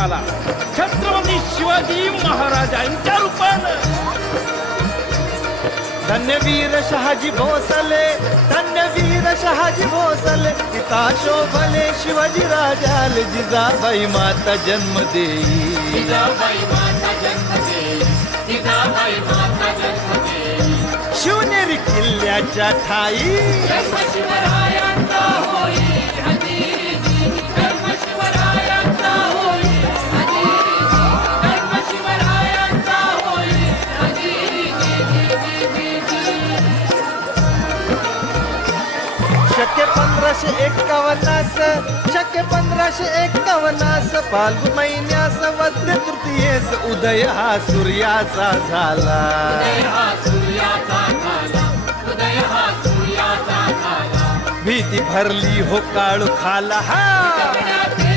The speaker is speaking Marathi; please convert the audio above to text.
आला. छत्रपती शिवाजी महाराजांच्या रूपानं. धन्यवीर शहाजी भोसले धन्यवीर शहाजी भोसले पिता शोभले शिवाजी राजाल जिजाबाई माता जन्म देई जिजाबाई माता जन्म देई जिजाबाई माता जन्म देई शिवनेरी किल्ल्याच्या ठाई. शक्य पंधराशे एक्कावन्नास शक्य पंधराशे एक्कावन्नास फाल्गुन महिन्यास वद्य तृतीयेस उदय हा सूर्याचा झाला. भीती भरली हो काळू खाला. हा!